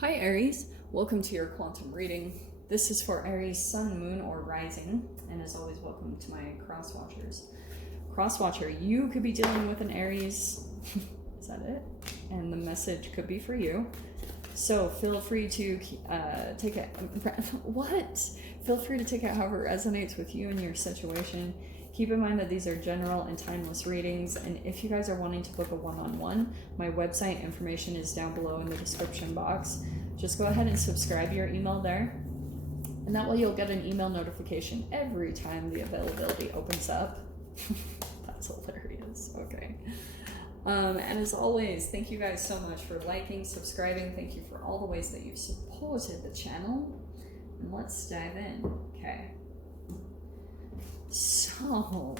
Hi Aries, welcome to your quantum reading. This is for Aries sun, moon, or rising, and as always, welcome to my cross watchers. Cross watcher, you could be dealing with an Aries. Is that it? And the message could be for you. So feel free to take it. What? Feel free to take it however it resonates with you and your situation. Keep in mind that these are general and timeless readings, and if you guys are wanting to book a one-on-one, my website information is down below in the description box. Just go ahead and subscribe your email there, and that way you'll get an email notification every time the availability opens up. That's hilarious. Okay. And as always, thank you guys so much for liking, subscribing. Thank you for all the ways that you've supported the channel. And let's dive in. Okay. So,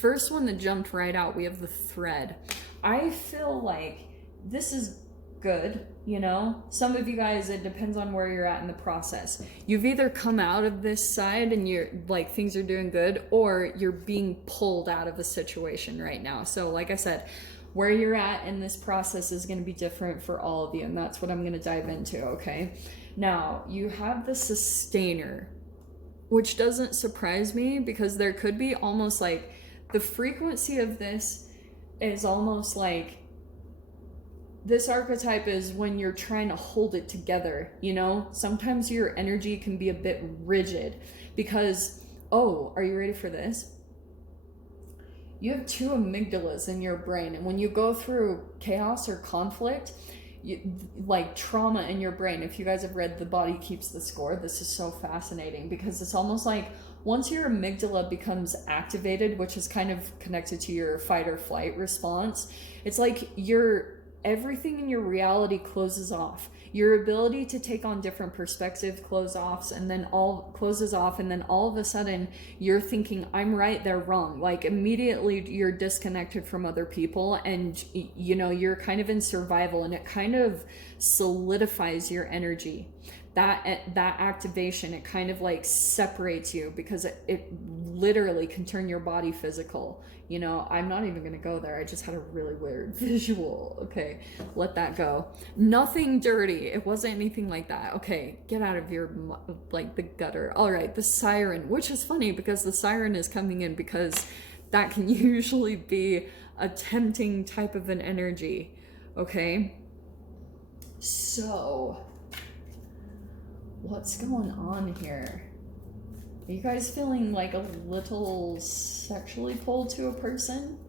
first one that jumped right out, we have the thread. I feel like this is good, you know? Some of you guys, it depends on where you're at in the process. You've either come out of this side and you're like, things are doing good, or you're being pulled out of a situation right now. So, like I said, where you're at in this process is going to be different for all of you, and that's what I'm going to dive into, okay? Now, you have the sustainer, which doesn't surprise me because there could be almost like the frequency of this is almost like this archetype is when you're trying to hold it together, you know? Sometimes your energy can be a bit rigid because, oh, are you ready for this? You have two amygdalas in your brain, and when you go through chaos or conflict, like trauma in your brain, if you guys have read The Body Keeps the Score, this is so fascinating because it's almost like once your amygdala becomes activated, which is kind of connected to your fight or flight response, it's like everything in your reality closes off. Your ability to take on different perspectives closes off, and then all of a sudden you're thinking, I'm right, they're wrong. Like immediately you're disconnected from other people, and you know, you're kind of in survival, and it kind of solidifies your energy. That activation, it kind of like separates you because it literally can turn your body physical. You know, I'm not even gonna go there. I just had a really weird visual. Okay, let that go. Nothing dirty. It wasn't anything like that. Okay, get out of your, like, the gutter. All right, the siren, which is funny because the siren is coming in because that can usually be a tempting type of an energy. Okay, so what's going on here? Are you guys feeling like a little sexually pulled to a person?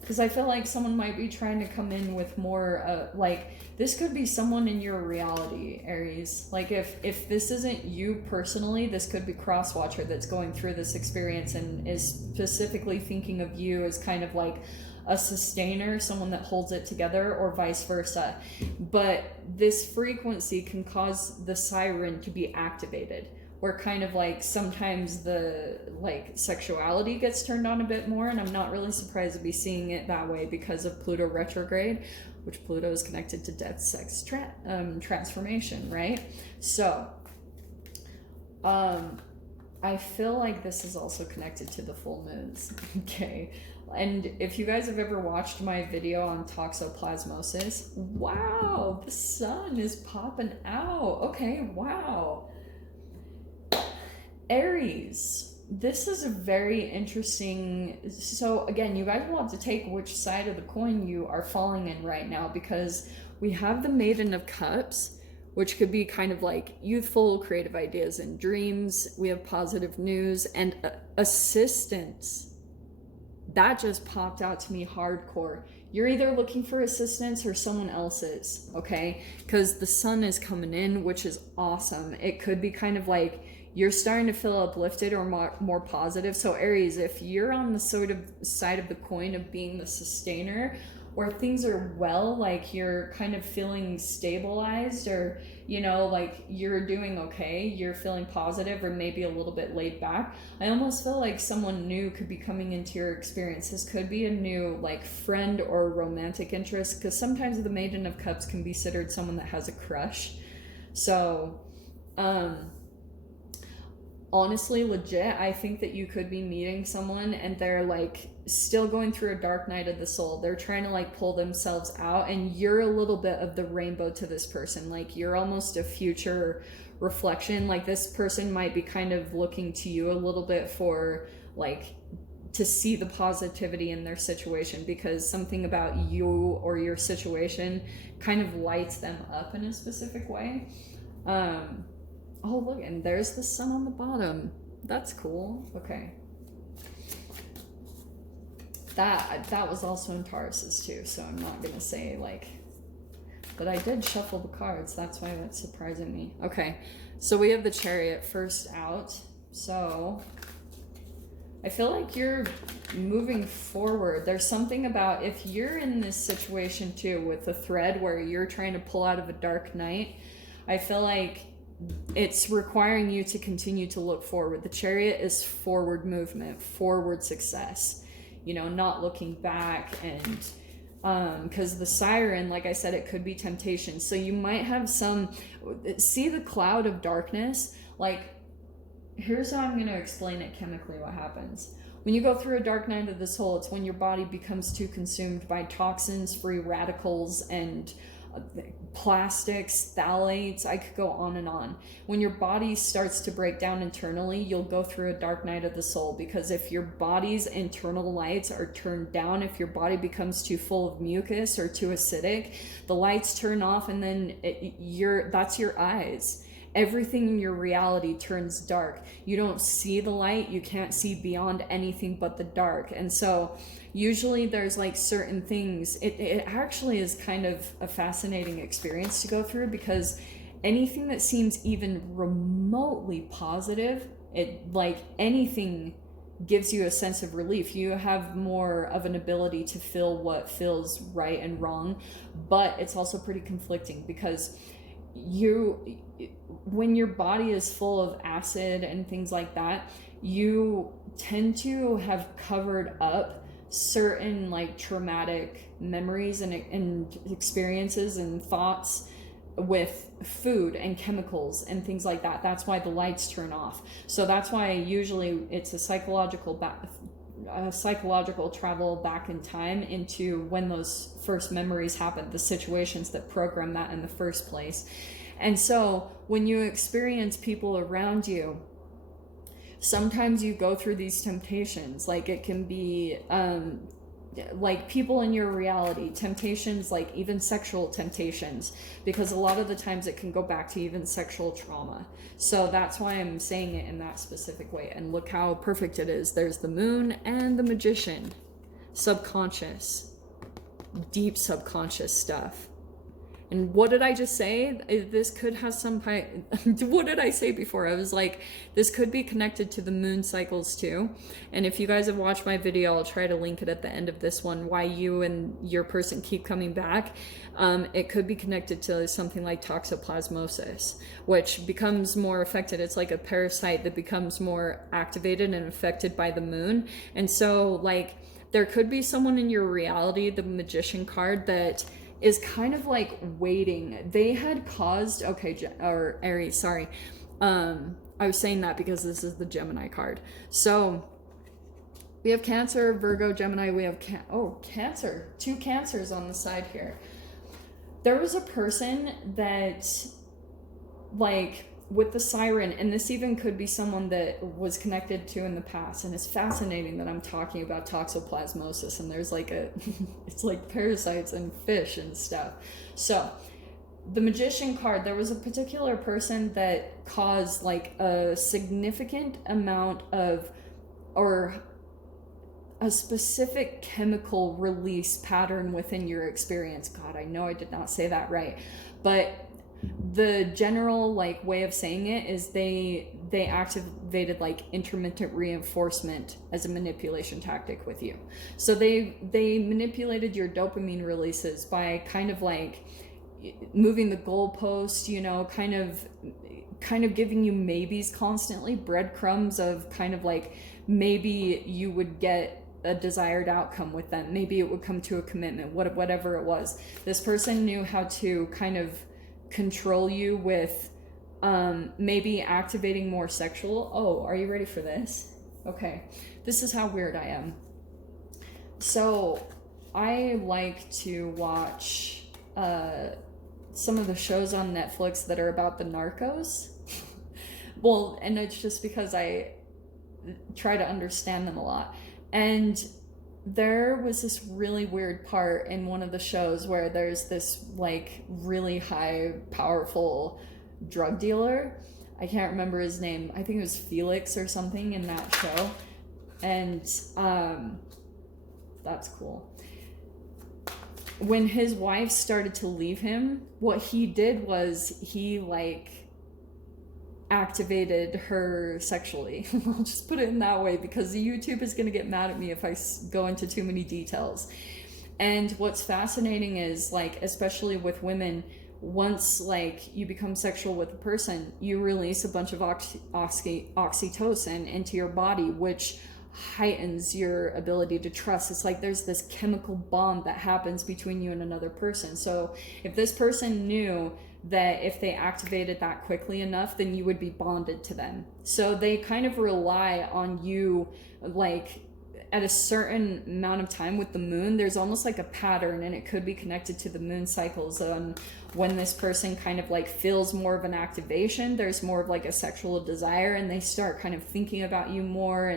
Because I feel like someone might be trying to come in with more, like, this could be someone in your reality, Aries. Like, if this isn't you personally, this could be Crosswatcher that's going through this experience and is specifically thinking of you as kind of like a sustainer, someone that holds it together, or vice versa. But this frequency can cause the siren to be activated, where kind of like sometimes the like sexuality gets turned on a bit more, and I'm not really surprised to be seeing it that way because of Pluto retrograde, which Pluto is connected to death, sex, transformation, right? So I feel like this is also connected to the full moons. Okay, and if you guys have ever watched my video on toxoplasmosis, wow, the sun is popping out. Okay, wow. Aries, this is a very interesting. So again, you guys will have to take which side of the coin you are falling in right now, because we have the Maiden of Cups, which could be kind of like youthful, creative ideas and dreams. We have positive news and assistance. That just popped out to me hardcore. You're either looking for assistance or someone else is, okay? Because the sun is coming in, which is awesome. It could be kind of like you're starting to feel uplifted or more positive. So Aries, if you're on the sort of side of the coin of being the sustainer, where things are well, like you're kind of feeling stabilized, or, you know, like you're doing okay, you're feeling positive or maybe a little bit laid back, I almost feel like someone new could be coming into your experience. This could be a new like friend or romantic interest, because sometimes the Maiden of Cups can be considered someone that has a crush. So honestly, legit, I think that you could be meeting someone and they're like still going through a dark night of the soul. They're trying to like pull themselves out, and you're a little bit of the rainbow to this person. Like you're almost a future reflection. Like this person might be kind of looking to you a little bit for like to see the positivity in their situation, because something about you or your situation kind of lights them up in a specific way. Oh look, and there's the sun on the bottom. That's cool. Okay. That was also in Taurus's too, so I'm not gonna say like, but I did shuffle the cards. That's why that's surprising me. Okay, so we have the Chariot first out. So I feel like you're moving forward. There's something about if you're in this situation too with the thread where you're trying to pull out of a dark night, I feel like it's requiring you to continue to look forward. The Chariot is forward movement, forward success, you know, not looking back. And because the Siren, like I said, it could be temptation. So you might have see the cloud of darkness. Like, here's how I'm going to explain it chemically what happens. When you go through a dark night of the soul, it's when your body becomes too consumed by toxins, free radicals, and plastics, phthalates. I could go on and on. When your body starts to break down internally, you'll go through a dark night of the soul, because if your body's internal lights are turned down, if your body becomes too full of mucus or too acidic, the lights turn off, and then that's your eyes. Everything in your reality turns dark. You don't see the light. You can't see beyond anything but the dark. And so usually there's like certain things. It actually is kind of a fascinating experience to go through, because anything that seems even remotely positive, anything gives you a sense of relief. You have more of an ability to feel what feels right and wrong, but it's also pretty conflicting, because when your body is full of acid and things like that, you tend to have covered up certain like traumatic memories and experiences and thoughts with food and chemicals and things like that. That's why the lights turn off. So that's why usually it's a psychological travel back in time into when those first memories happened, the situations that program that in the first place. And so when you experience people around you, sometimes you go through these temptations. Like it can be like people in your reality, temptations, like even sexual temptations, because a lot of the times it can go back to even sexual trauma. So that's why I'm saying it in that specific way. And look how perfect it is. There's the Moon and the Magician. Subconscious, deep subconscious stuff. And what did I just say? This could have some what did I say before? I was like, this could be connected to the moon cycles too. And if you guys have watched my video, I'll try to link it at the end of this one, why you and your person keep coming back. It could be connected to something like toxoplasmosis, which becomes more affected. It's like a parasite that becomes more activated and affected by the moon. And so like there could be someone in your reality, the Magician card, that is kind of like waiting. They had caused, or Aries, sorry. I was saying that because this is the Gemini card. So we have Cancer, Virgo, Gemini. We have, Cancer. 2 Cancers on the side here. There was a person that, like, with the Siren, and this even could be someone that was connected to in the past, and it's fascinating that I'm talking about toxoplasmosis, and there's like it's like parasites and fish and stuff. So the Magician card, there was a particular person that caused like a significant amount of, or a specific chemical release pattern within your experience. God, I know I did not say that right, but the general like way of saying it is they activated like intermittent reinforcement as a manipulation tactic with you. So they manipulated your dopamine releases by kind of like moving the goalpost, you know, kind of giving you maybes constantly, breadcrumbs of kind of like maybe you would get a desired outcome with them, maybe it would come to a commitment, whatever it was. This person knew how to kind of control you with maybe activating more sexual. Oh, are you ready for this? Okay, this is how weird I am. So I like to watch some of the shows on Netflix that are about the narcos. Well, and it's just because I try to understand them a lot. And there was this really weird part in one of the shows where there's this like really high powerful drug dealer. I can't remember his name. I think it was Felix or something in that show. And that's cool. When his wife started to leave him, what he did was he like activated her sexually. I'll just put it in that way because YouTube is going to get mad at me if I go into too many details. And what's fascinating is, like, especially with women, once like you become sexual with a person, you release a bunch of oxytocin into your body, which heightens your ability to trust. It's like there's this chemical bond that happens between you and another person. So if this person knew that if they activated that quickly enough, then you would be bonded to them. So they kind of rely on you, like at a certain amount of time with the moon, there's almost like a pattern, and it could be connected to the moon cycles. When this person kind of like feels more of an activation, there's more of like a sexual desire, and they start kind of thinking about you more.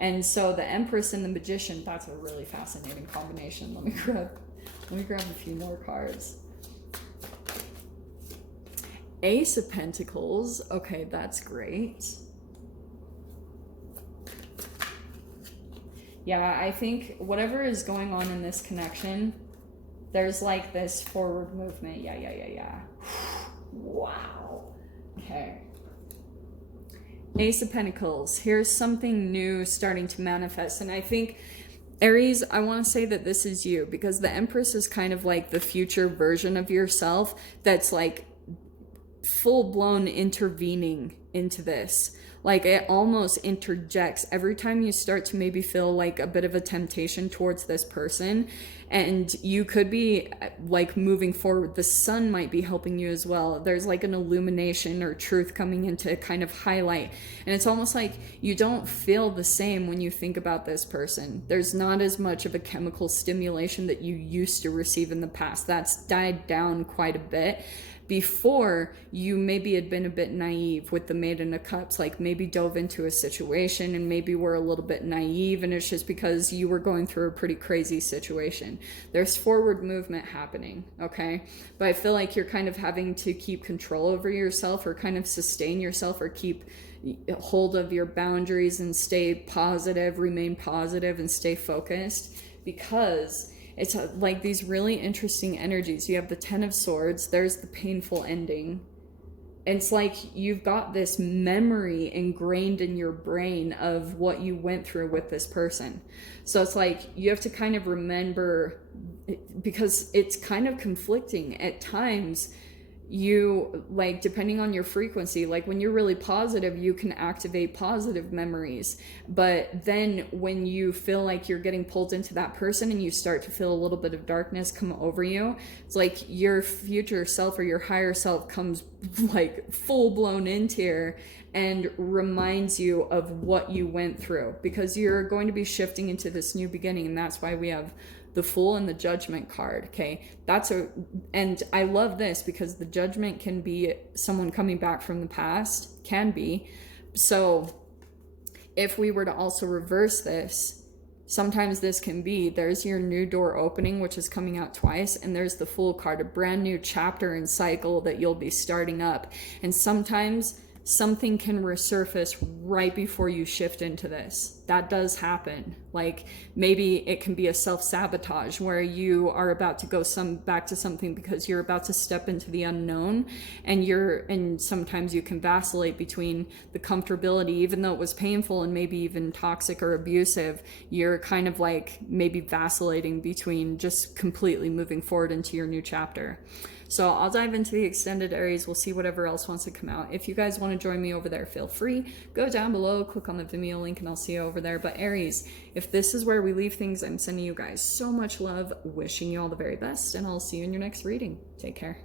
And so the Empress and the Magician, that's a really fascinating combination. Let me grab a few more cards. Ace of Pentacles. Okay, that's great. Yeah, I think whatever is going on in this connection, there's like this forward movement. Yeah. Wow. Okay. Ace of Pentacles. Here's something new starting to manifest. And I think, Aries, I want to say that this is you, because the Empress is kind of like the future version of yourself that's like full-blown intervening into this. Like it almost interjects every time you start to maybe feel like a bit of a temptation towards this person, and you could be like moving forward. The sun might be helping you as well. There's like an illumination or truth coming in to kind of highlight, and it's almost like you don't feel the same when you think about this person. There's not as much of a chemical stimulation that you used to receive in the past. That's died down quite a bit. Before, you maybe had been a bit naive with the Maiden of Cups, like maybe dove into a situation and maybe were a little bit naive, and it's just because you were going through a pretty crazy situation. There's forward movement happening, okay? But I feel like you're kind of having to keep control over yourself, or kind of sustain yourself, or keep hold of your boundaries and stay positive, remain positive, and stay focused, because it's like these really interesting energies. You have the Ten of Swords, there's the painful ending. It's like you've got this memory ingrained in your brain of what you went through with this person. So it's like you have to kind of remember, because it's kind of conflicting at times. You, like, depending on your frequency, like when you're really positive, you can activate positive memories. But then when you feel like you're getting pulled into that person and you start to feel a little bit of darkness come over you, it's like your future self or your higher self comes like full blown into here and reminds you of what you went through, because you're going to be shifting into this new beginning. And that's why we have the Fool and the Judgment card. Okay, and I love this because the Judgment can be someone coming back from the past, can be. So if we were to also reverse this, sometimes this can be, there's your new door opening, which is coming out twice, and there's the Fool card, a brand new chapter and cycle that you'll be starting up. And sometimes something can resurface right before you shift into this. That does happen. Like maybe it can be a self-sabotage where you are about to go back to something because you're about to step into the unknown, and sometimes you can vacillate between the comfortability, even though it was painful and maybe even toxic or abusive. You're kind of like maybe vacillating between just completely moving forward into your new chapter. So I'll dive into the extended Aries. We'll see whatever else wants to come out. If you guys want to join me over there, feel free. Go down below, click on the Vimeo link, and I'll see you over there. But Aries, if this is where we leave things, I'm sending you guys so much love, wishing you all the very best, and I'll see you in your next reading. Take care.